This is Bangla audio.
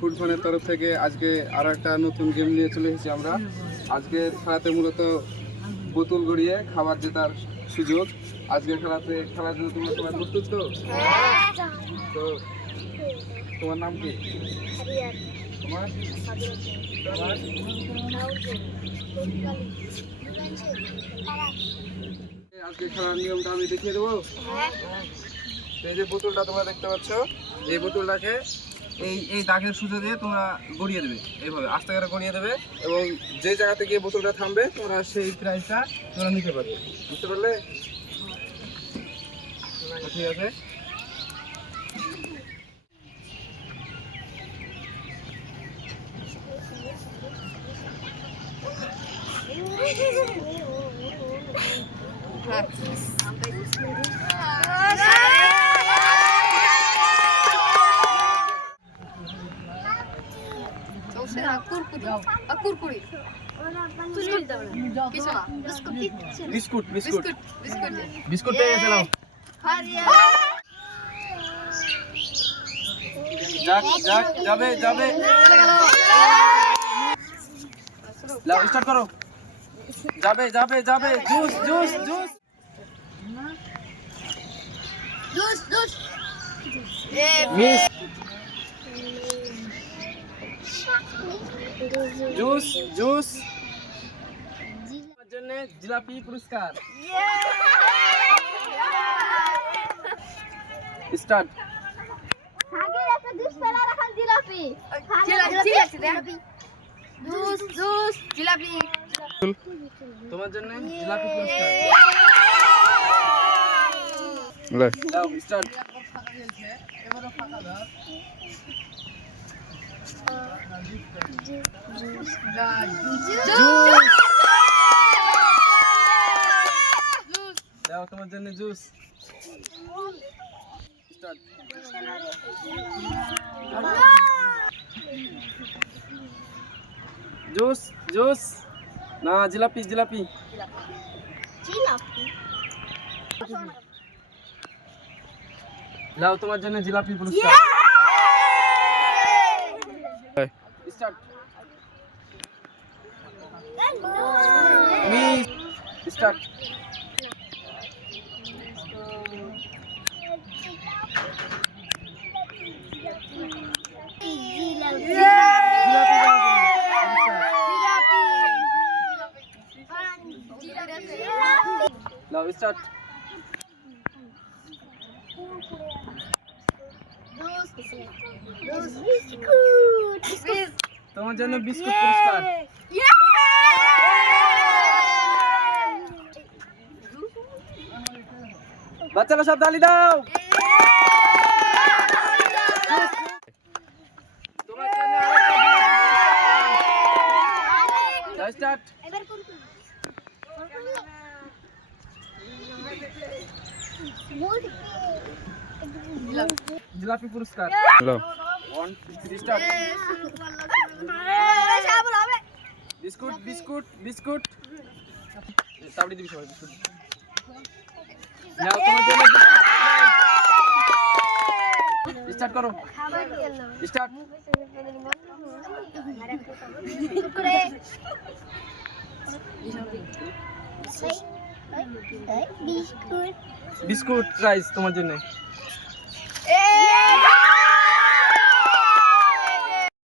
ফুটবলের তরফ থেকে আজকে আরো একটা নতুন গেম নিয়ে চলে এসেছি আমরা। আজকের খেলাতে মূলত বোতল গড়িয়ে খাবার জেতার সুযোগ। আজকের খেলার জন্য তোমরা সবাই প্রস্তুত তো? তো তোমার নাম কি? তোমার আজকে খেলার নিয়মটা আমি দেখিয়ে দেবো। এই যে বোতলটা তোমরা দেখতে পাচ্ছ, এই বোতলটাকে এই দাগের সুতো দিয়ে তোমরা গড়িয়ে দেবে, এইভাবে আস্তে করে গড়িয়ে দেবে, এবং যে জায়গা থেকে বোতলটা থামবে তোমরা সেই প্রাইজটা তোমরা নিতে পারবে। বুঝতে পারলে? ঠিক আছে। বিস্কুট বিস্কুট বিস্কুট পেয়ে গেছে। নাও যাক যাক, যাবে যাবে, লাও স্টার্ট করো। যাবে যাবে যাবে, juice juice juice juice juice miss, juice juice জন্য জিলাপি পুরস্কার। স্টার্ট। আগের একটা জুস ফেলা রাখান জিলাপি ঠিক আছে জিলাপি জুস জুস জিলাপি তোমার জন্য জিলাপি পুরস্কার। লাও স্টার্ট। দাও তোমার জন্য জুস। স্টার্ট। জুস জুস না, জিলাপি জিলাপি জিলাপি লাও তোমার জন্য জিলাপি পুরস্কার। স্টার্ট। Miss start. লাও স্টার্ট। তোমার জন্য বিস্কুট পুরস্কার। বাচ্চারা সব তালি দাও। তোমার জন্য আরেকটা স্টার্ট। জিলাপি পুরস্কার। Hello 1 2 start. Biscuit biscuit biscuit তাবড়ি দিবি সবাই বিস্কুট। নাও তোমার জন্য স্টার্ট করো। স্টার্ট। বিস্কুট বিস্কুট রাইস তোমার জন্য।